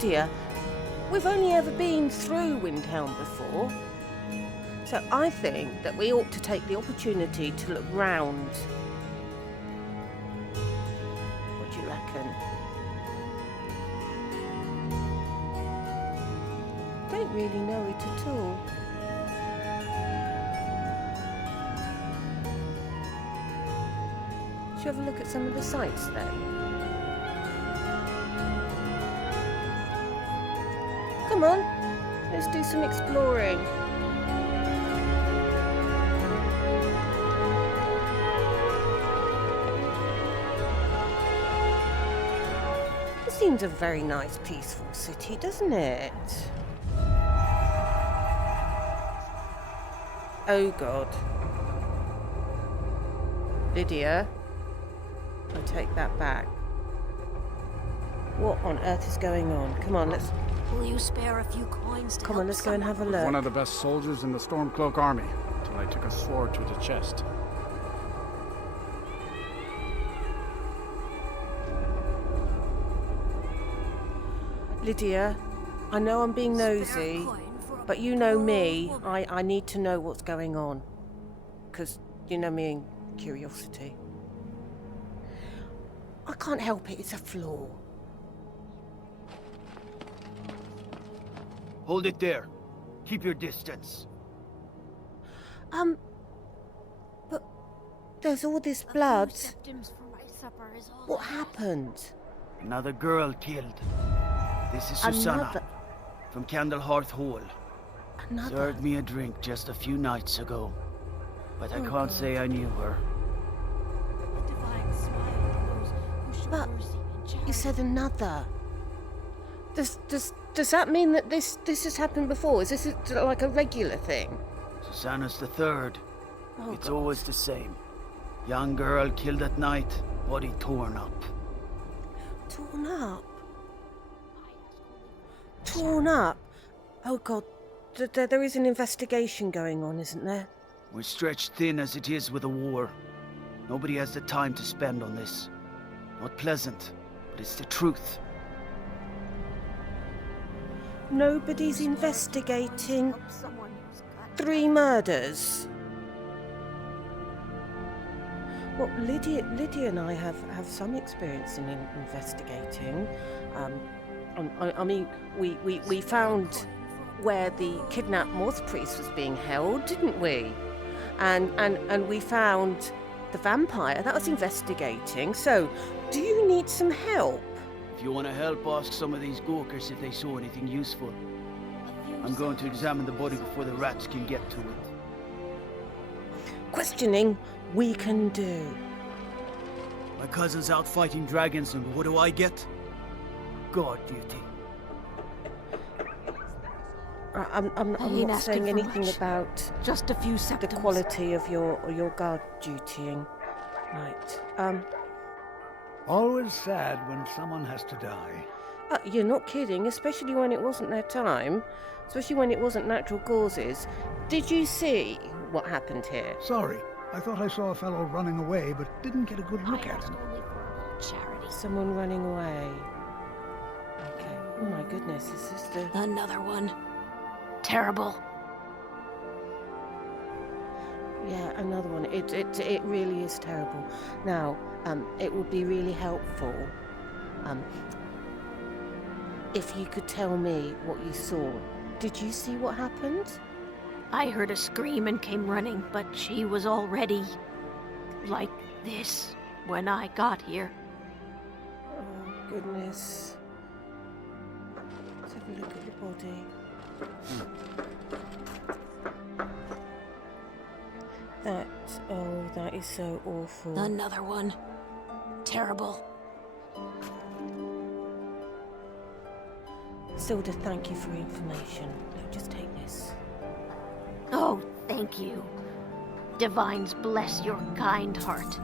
Lydia, we've only ever been through Windhelm before. So I think that we ought to take the opportunity to look round. What do you reckon? Don't really know it at all. Shall we have a look at some of the sights then? Come on, let's do some exploring. It seems a very nice, peaceful city, doesn't it? Oh God. Lydia, I take that back. What on earth is going on? Come on, let's... Will you spare a few coins to Come on, let's go and have a look. One of the best soldiers in the Stormcloak army, until I took a sword to the chest. Lydia, I know I'm being nosy, but you know me. I need to know what's going on. Because you know me and curiosity. I can't help it, it's a flaw. Hold it there. Keep your distance. But there's all this blood. What happened? Another girl killed. This is Susanna from Candlehearth Hall. Another? Served me a drink just a few nights ago, but I can't say I knew her. But you said another. Does that mean that this has happened before? Is this like a regular thing? Susanna's the third. Oh, It's God. always the same. Young girl killed at night, body torn up. Torn up? Torn up? Oh God, there is an investigation going on, isn't there? We're stretched thin as it is with the war. Nobody has the time to spend on this. Not pleasant, but it's the truth. Nobody's investigating 3 murders. Well, Lydia and I have some experience in investigating. I mean, we found where the kidnapped moth priest was being held, didn't we? And we found the vampire. That was investigating. So, do you need some help? If you want to help, ask some of these gawkers if they saw anything useful. I'm going to examine the body before the rats can get to it. Questioning we can do. My cousin's out fighting dragons, and what do I get? God duty. I'm not saying anything about just a few the seconds. quality of your guard dutying. Right. Always sad when someone has to die. You're not kidding, especially when it wasn't their time, especially when it wasn't natural causes. Did you see what happened here? Sorry, I thought I saw a fellow running away, but didn't get a good look at him. Charity. Someone running away. Okay. Oh my goodness, is this the... Another one. Terrible. Yeah, another one. It really is terrible. Now, it would be really helpful, if you could tell me what you saw. Did you see what happened? I heard a scream and came running, but she was already like this when I got here. Oh, goodness. Let's have a look at the body. That is so awful. Another one. Terrible. Silda, thank you for your information. Look, just take this. Oh, thank you. Divines bless your kind heart.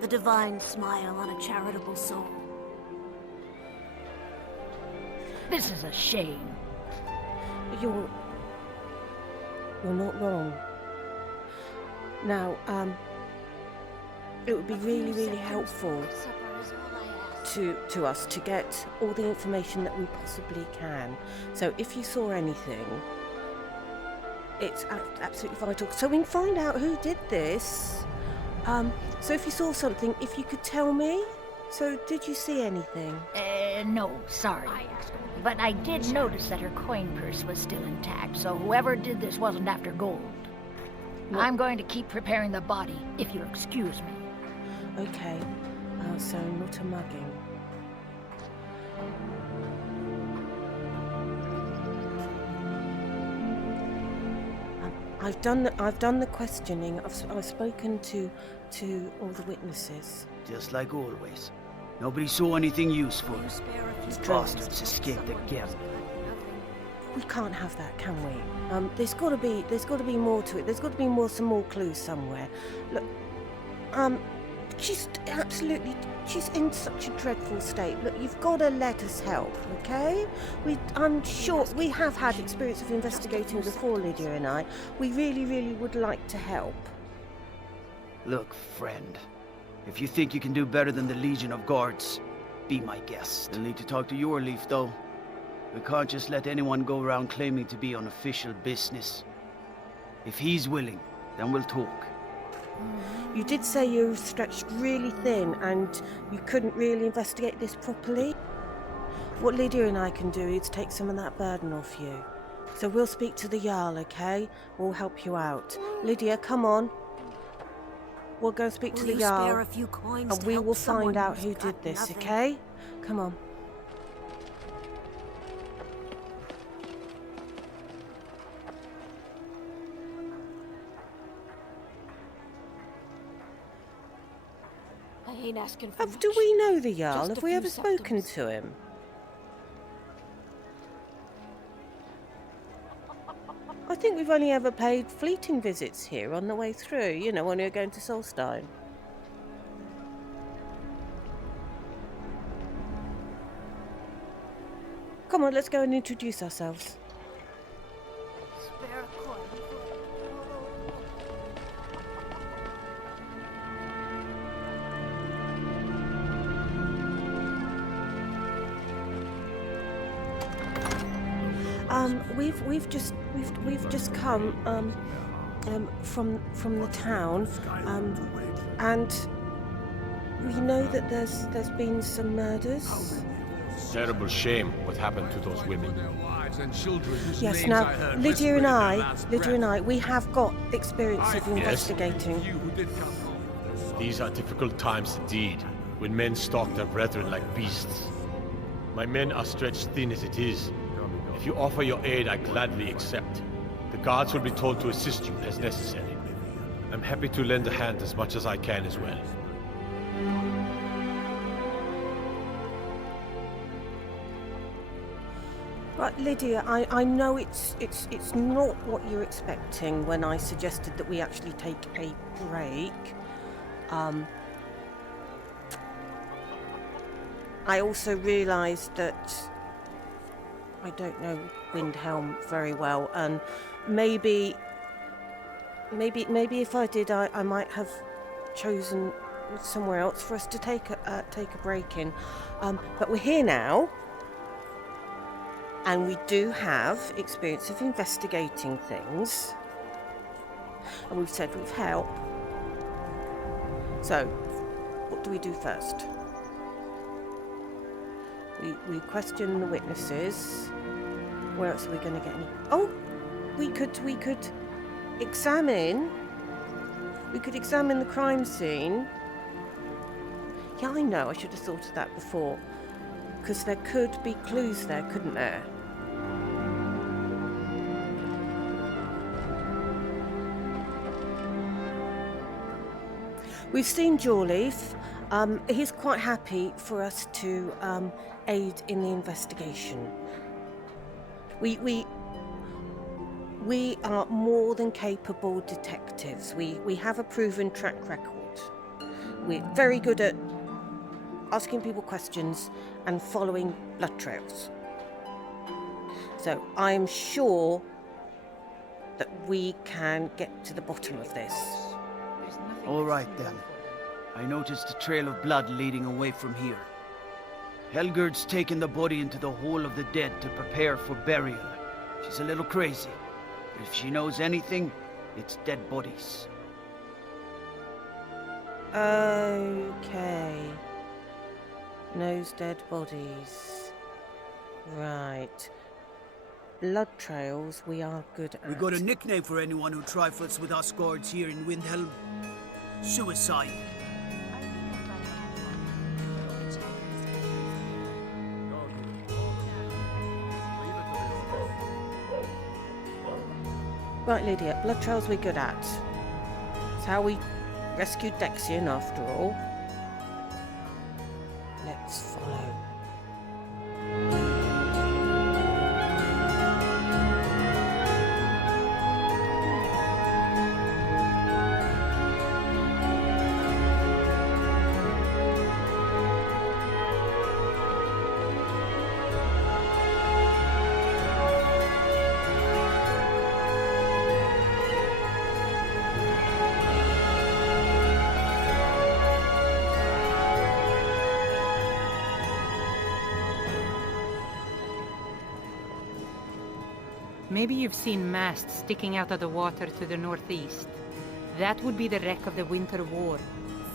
The divine smile on a charitable soul. This is a shame. You're not wrong. Now, it would be really, really helpful to us to get all the information that we possibly can. So if you saw anything, it's absolutely vital. So we can find out who did this. So if you saw something, if you could tell me. So did you see anything? No, sorry. But I did notice that her coin purse was still intact, so whoever did this wasn't after gold. What? I'm going to keep preparing the body, if you'll excuse me. Okay. So not a mugging. I've done the questioning. I've spoken to all the witnesses. Just like always. Nobody saw anything useful. These bastards escaped again. We can't have that, can we? There's got to be more to it. There's got to be some more clues somewhere. Look, she's in such a dreadful state. Look, you've got to let us help, okay? I'm sure we have had experience of investigating before, Lydia and I. We really, really would like to help. Look, friend. If you think you can do better than the Legion of Guards, be my guest. You'll need to talk to your Leaf, though. We can't just let anyone go around claiming to be on official business. If he's willing, then we'll talk. You did say you were stretched really thin and you couldn't really investigate this properly. What Lydia and I can do is take some of that burden off you. So we'll speak to the Jarl, okay? We'll help you out. Lydia, come on. We'll go speak to the Jarl. Spare a few coins And to we help will someone find out who's who got did this, nothing? okay? Come on. I ain't asking for much. Do we know the Jarl? Just Have a we few ever spoken seconds. to him? I think we've only ever paid fleeting visits here on the way through, you know, when we were going to Solstein. Come on, let's go and introduce ourselves. Spare a coin. We've just come from the town, and we know that there's been some murders. Terrible shame what happened to those women. Yes. Now, Lydia and I, we have got experience of investigating. These are difficult times indeed, when men stalk their brethren like beasts. My men are stretched thin as it is. If you offer your aid, I gladly accept. The guards will be told to assist you as necessary. I'm happy to lend a hand as much as I can as well. Right, Lydia, I know it's not what you're expecting when I suggested that we actually take a break. I also realised that I don't know Windhelm very well, and maybe if I did, I might have chosen somewhere else for us to take a break in. But we're here now, and we do have experience of investigating things, and we've said we've helped. So, what do we do first? We question the witnesses. Where else are we going to get any? Oh, we could examine. We could examine the crime scene. Yeah, I know. I should have thought of that before, because there could be clues there, couldn't there? We've seen Jawleaf. He's quite happy for us to aid in the investigation. We are more than capable detectives. We have a proven track record. We're very good at asking people questions and following blood trails. So I'm sure that we can get to the bottom of this. All right, then. I noticed a trail of blood leading away from here. Helgerd's taken the body into the Hall of the Dead to prepare for burial. She's a little crazy, but if she knows anything, it's dead bodies. Okay. Knows dead bodies. Right. Blood trails we are good at. We got a nickname for anyone who trifles with us guards here in Windhelm. Suicide. Right, Lydia, blood trails we're good at. It's how we rescued Dexian after all. Let's follow. Maybe you've seen masts sticking out of the water to the northeast. That would be the wreck of the Winter War.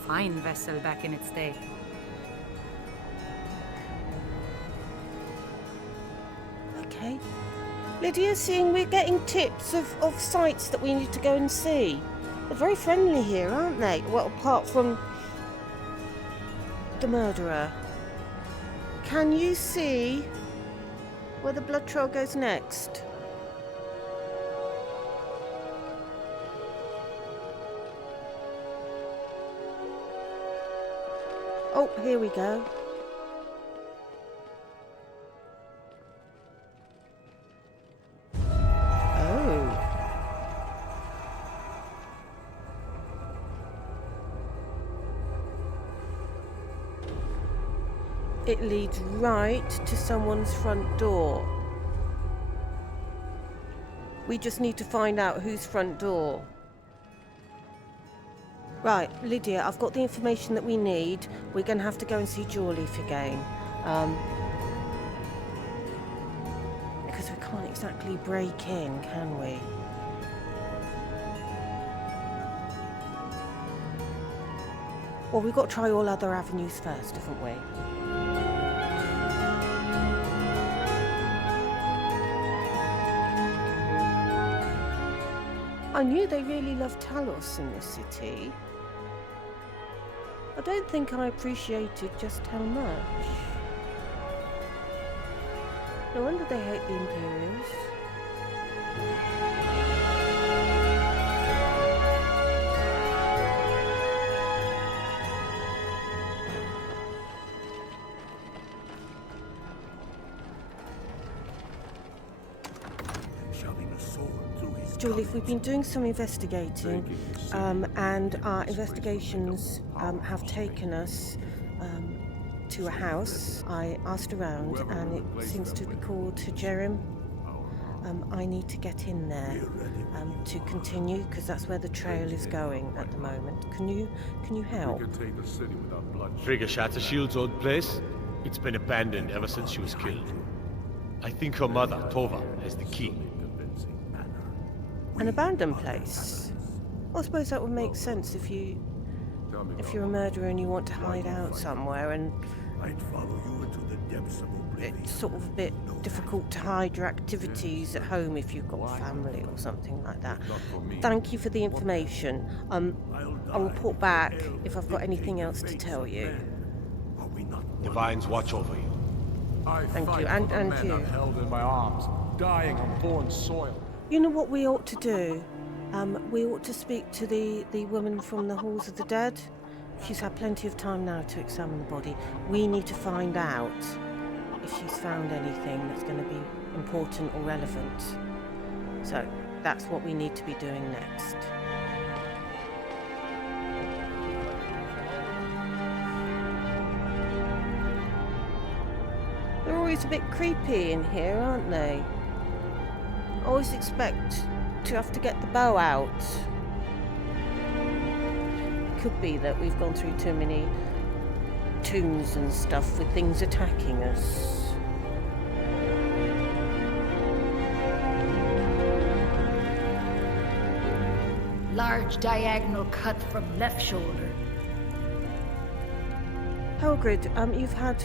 Fine vessel back in its day. Okay. Lydia, seeing we're getting tips of sites that we need to go and see. They're very friendly here, aren't they? Well, apart from the murderer. Can you see where the blood trail goes next? Oh, here we go. Oh. It leads right to someone's front door. We just need to find out whose front door. Right, Lydia, I've got the information that we need. We're going to have to go and see Jawleaf again. Because we can't exactly break in, can we? Well, we've got to try all other avenues first, haven't we? I knew they really loved Talos in this city. I don't think I appreciated just how much. No wonder they hate the Imperials. Jawleaf, we've been doing some investigating, and our investigations have taken us to a house. I asked around, and it seems to be called Jerim. I need to get in there to continue, because that's where the trail is going at the moment. Can you help? Frigga Shattershield's old place? It's been abandoned ever since she was killed. I think her mother, Tova, has the key. An abandoned place? Well, I suppose that would make sense if you're a murderer and you want to hide out somewhere, and it's sort of a bit difficult to hide your activities at home if you've got a family or something like that. Thank you for the information. I'll report back if I've got anything else to tell you. Divines watch over you. Thank you, and you. Held in my arms, dying on foreign soil. You know what we ought to do? We ought to speak to the woman from the Halls of the Dead. She's had plenty of time now to examine the body. We need to find out if she's found anything that's going to be important or relevant. So that's what we need to be doing next. They're always a bit creepy in here, aren't they? I always expect to have to get the bow out. Could be that we've gone through too tombs and stuff with things attacking us. Large diagonal cut from left shoulder. Helgrid, you've had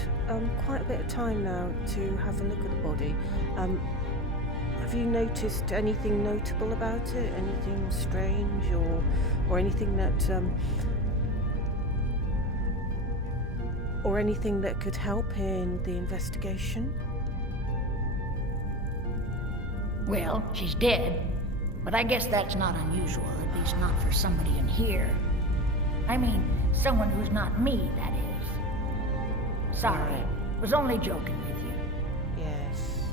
quite a bit of time now to have a look at the body. Have you noticed anything notable about it? Anything strange or anything that or anything that could help in the investigation? Well, she's dead, but I guess that's not unusual, at least not for somebody in here. I mean, someone who's not me, that is. Sorry, was only joking with you. Yes.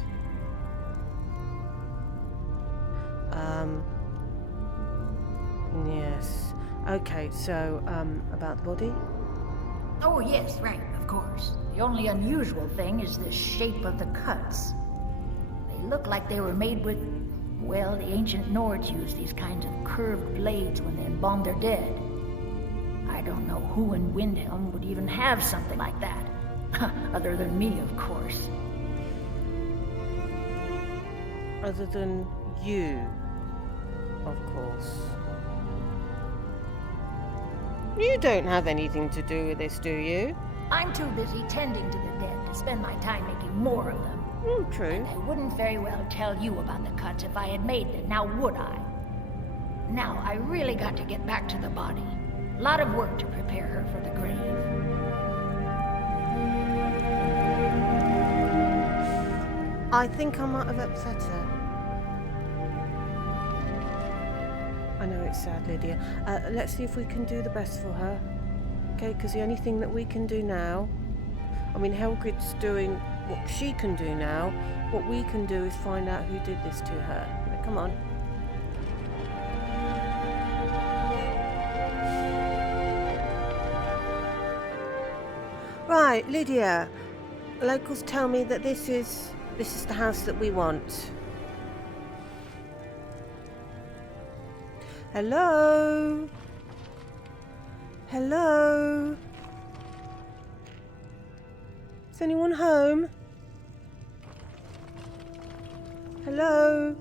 Yes. Okay, so, about the body? Oh, yes, right, of course. The only unusual thing is the shape of the cuts. They look like they were made with, well, the ancient Nords used these kinds of curved blades when they embalmed their dead. I don't know who in Windhelm would even have something like that. Other than me, of course. Other than you, of course. You don't have anything to do with this, do you? I'm too busy tending to the dead to spend my time making more of them. True. And I wouldn't very well tell you about the cuts if I had made them, now would I? Now, I really got to get back to the body. A lot of work to prepare her for the grave. I think I might have upset her. I know it's sad, Lydia. Let's see if we can do the best for her. Okay, because the only thing that we can do now... I mean, Helgrid's doing what she can do now. What we can do is find out who did this to her. Now, come on. Right, Lydia. Locals tell me that this is the house that we want. Hello? Hello? Is anyone home? Hello?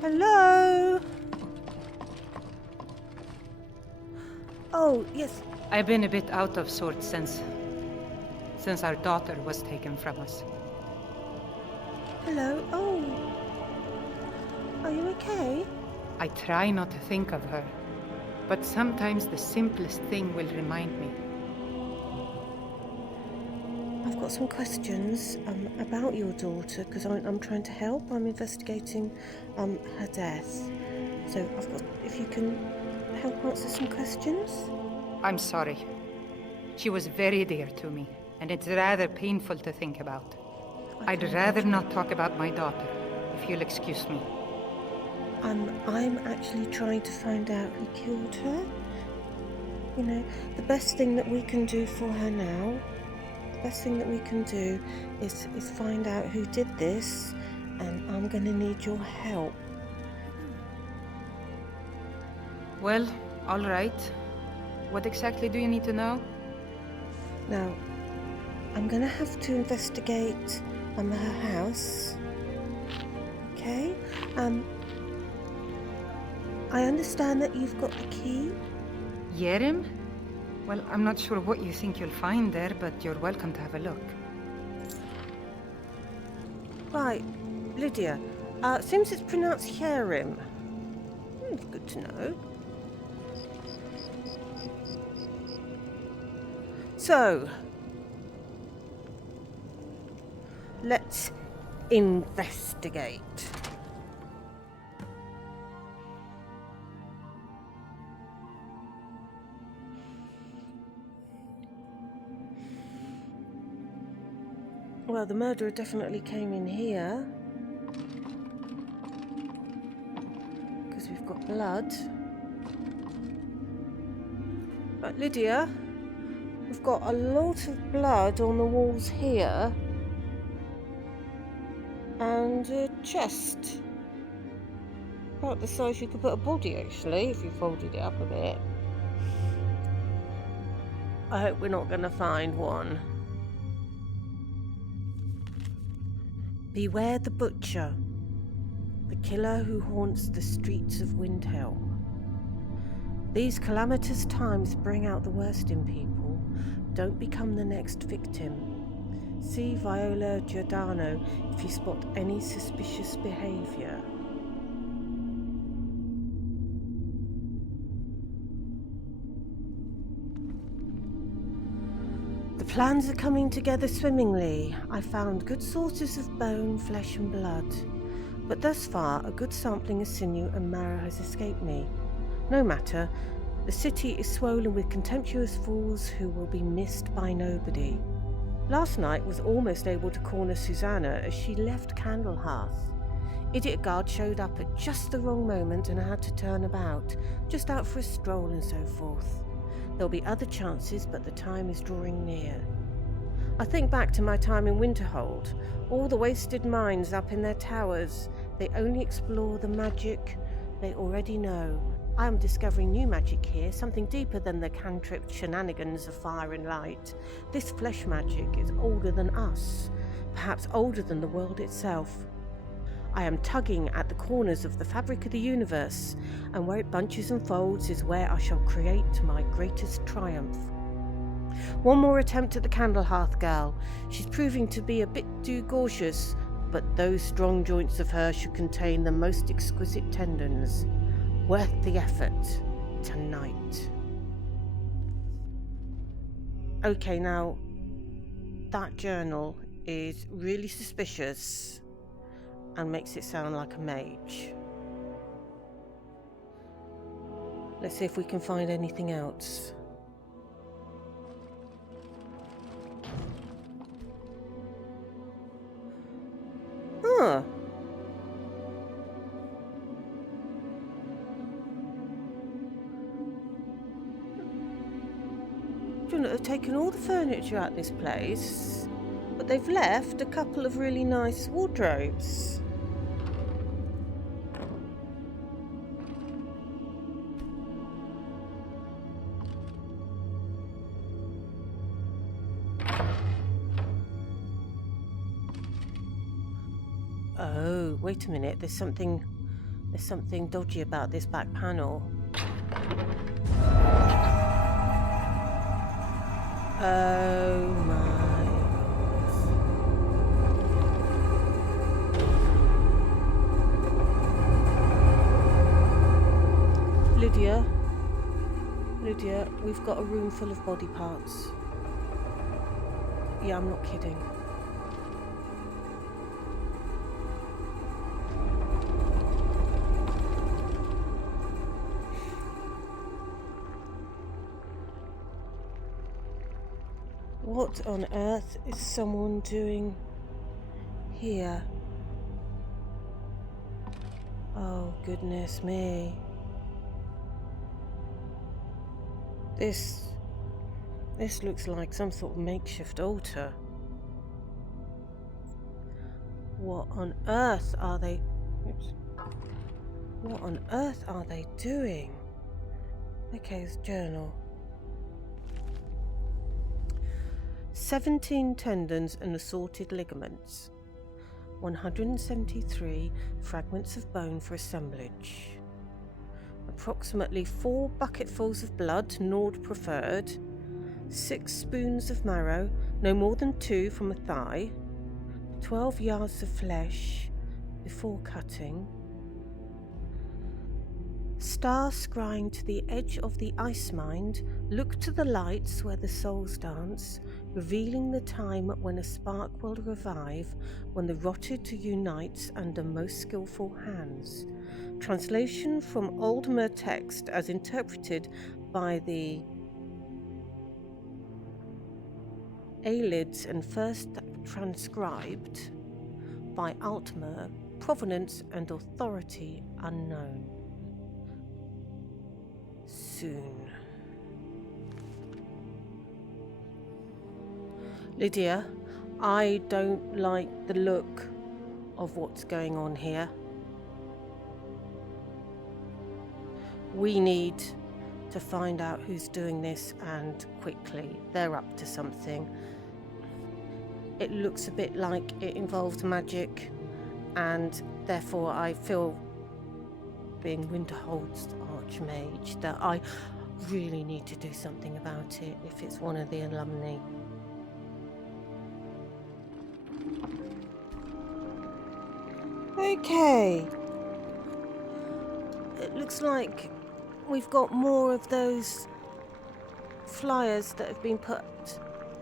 Hello? Oh, yes. I've been a bit out of sorts since our daughter was taken from us. Hello? Oh. Are you okay? I try not to think of her, but sometimes the simplest thing will remind me. I've got some questions about your daughter because I'm trying to help. I'm investigating her death. So I've got, if you can help answer some questions. I'm sorry. She was very dear to me, and it's rather painful to think about. I'd rather not talk about my daughter, if you'll excuse me. I'm actually trying to find out who killed her. You know, the best thing that we can do for her now, the best thing that we can do is find out who did this, and I'm going to need your help. Well, all right. What exactly do you need to know? Now, I'm going to have to investigate her house. Okay? I understand that you've got the key. Yerim? Well, I'm not sure what you think you'll find there, but you're welcome to have a look. Right, Lydia. Seems it's pronounced Yerim. Good to know. So, let's investigate. Well, the murderer definitely came in here. Because we've got blood. But Lydia, we've got a lot of blood on the walls here. And a chest. about the size you could put a body, actually, if you folded it up a bit. I hope we're not going to find one. Beware the butcher, the killer who haunts the streets of Windhelm. These calamitous times bring out the worst in people. Don't become the next victim. See Viola Giordano if you spot any suspicious behaviour. The plans are coming together swimmingly. I found good sources of bone, flesh and blood. But thus far, a good sampling of sinew and marrow has escaped me. No matter, the city is swollen with contemptuous fools who will be missed by nobody. Last night was almost able to corner Susanna as she left Candlehearth. Idiot guard showed up at just the wrong moment and I had to turn about, just out for a stroll and so forth. There'll be other chances, but the time is drawing near. I think back to my time in Winterhold. All the wasted minds up in their towers, they only explore the magic they already know. I am discovering new magic here, something deeper than the cantrip shenanigans of fire and light. This flesh magic is older than us, perhaps older than the world itself. I am tugging at the corners of the fabric of the universe, and where it bunches and folds is where I shall create my greatest triumph. One more attempt at the Candlehearth girl. She's proving to be a bit too gorgeous, but those strong joints of hers should contain the most exquisite tendons. Worth the effort. Tonight. Okay, now, that journal is really suspicious and makes it sound like a mage. Let's see if we can find anything else. Huh. They've taken all the furniture out this place, but they've left a couple of really nice wardrobes. Oh, wait a minute, there's something dodgy about this back panel. Oh my God. Lydia, we've got a room full of body parts. Yeah, I'm not kidding. What on earth is someone doing here? Oh, goodness me. This looks like some sort of makeshift altar. What on earth are they... Oops. What on earth are they doing? Okay, it's journal. 17 tendons and assorted ligaments. 173 fragments of bone for assemblage. Approximately 4 bucketfuls of blood, Nord preferred. 6 spoons of marrow, no more than 2 from a thigh. 12 yards of flesh before cutting. Star scrying to the edge of the ice mind, look to the lights where the souls dance, revealing the time when a spark will revive, when the rotted unites under most skillful hands. Translation from Old Mer text as interpreted by the Aelids and first transcribed by Altmer, provenance and authority unknown. Soon. Lydia, I don't like the look of what's going on here. We need to find out who's doing this, and quickly. They're up to something. It looks a bit like it involves magic, and therefore I feel, being Winterhold's Archmage, that I really need to do something about it if it's one of the alumni. Okay. It looks like we've got more of those flyers that have been put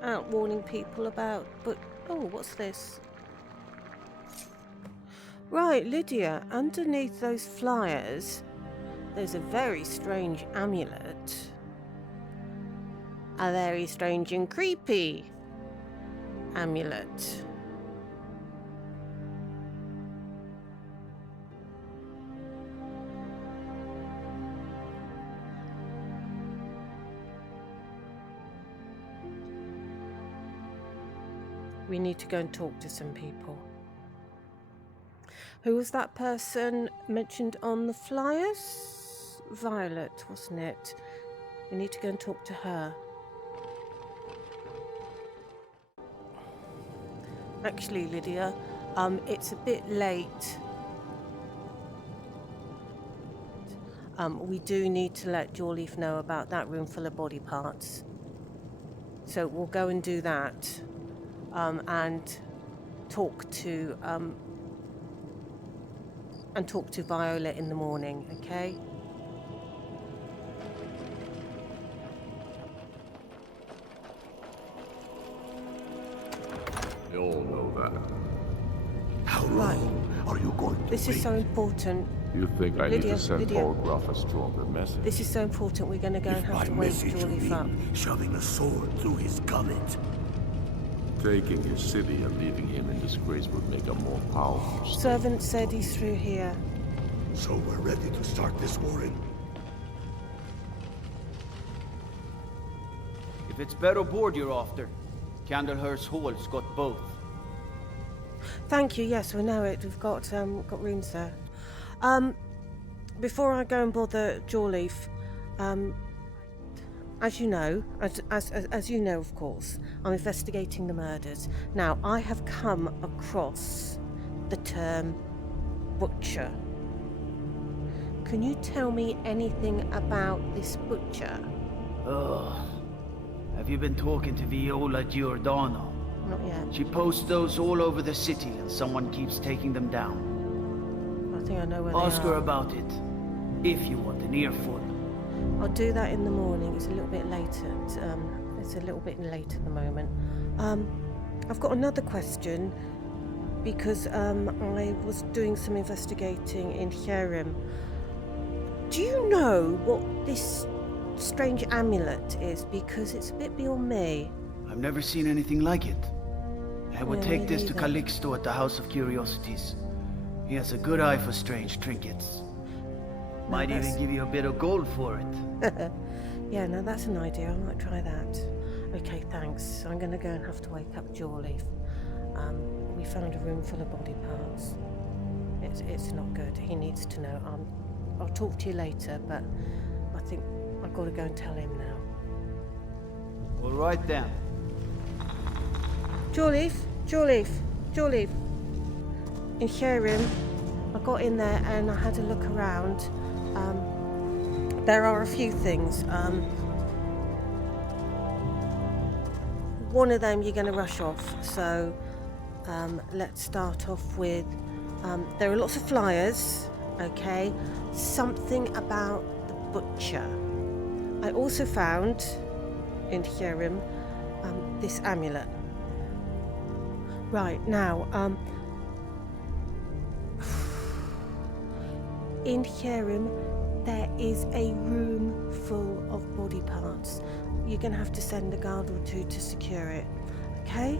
out warning people about, but oh, what's this? Right, Lydia, underneath those flyers there's a very strange amulet. A very strange and creepy amulet. We need to go and talk to some people. Who was that person mentioned on the flyers? Violet, wasn't it? We need to go and talk to her. Actually, Lydia, it's a bit late. We do need to let Jawleaf know about that room full of body parts. So we'll go and do that. And talk to Violet in the morning, okay? They all know that. How long are you going to This is so important. You think I need to send Lydia. Orgruff a stronger message? This is so important. We're going to go and have to wake Jawleaf up. Shoving a sword through his gullet. Taking his city and leaving him in disgrace would make a more powerful state. Servant said he's through here. So we're ready to start this warring. If it's better board you're after, Candlehurst Hall's got both. Thank you. Yes, we know it. We've got rooms there. Before I go and bother Jawleaf, as you know, as you know, of course, I'm investigating the murders. Now, I have come across the term butcher. Can you tell me anything about this butcher? Ugh. Have you been talking to Viola Giordano? Not yet. She posts those all over the city and someone keeps taking them down. I think I know where they are. Ask her about it, if you want an earful. I'll do that in the morning. It's a little bit later. It's a little bit late at the moment. I've got another question because I was doing some investigating in Skyrim. Do you know what this strange amulet is? Because it's a bit beyond me. I've never seen anything like it. I would Yeah, take me this to neither. Calixto at the House of Curiosities. He has a good eye for strange trinkets. Might that's- even give you a bit of gold for it. Yeah, no, that's an idea. I might try that. Okay, thanks. I'm going to go and have to wake up Jawleaf. We found a room full of body parts. It's not good. He needs to know. I'll talk to you later, but I think I've got to go and tell him now. All right then. Jawleaf. In Skyrim, I got in there and I had a look around. There are a few things. One of them you're going to rush off, so let's start off with, there are lots of flyers, okay? Something about the butcher. I also found in Skyrim this amulet. Right, now, in Skyrim, there is a room full of body parts. You're going to have to send a guard or two to secure it, okay?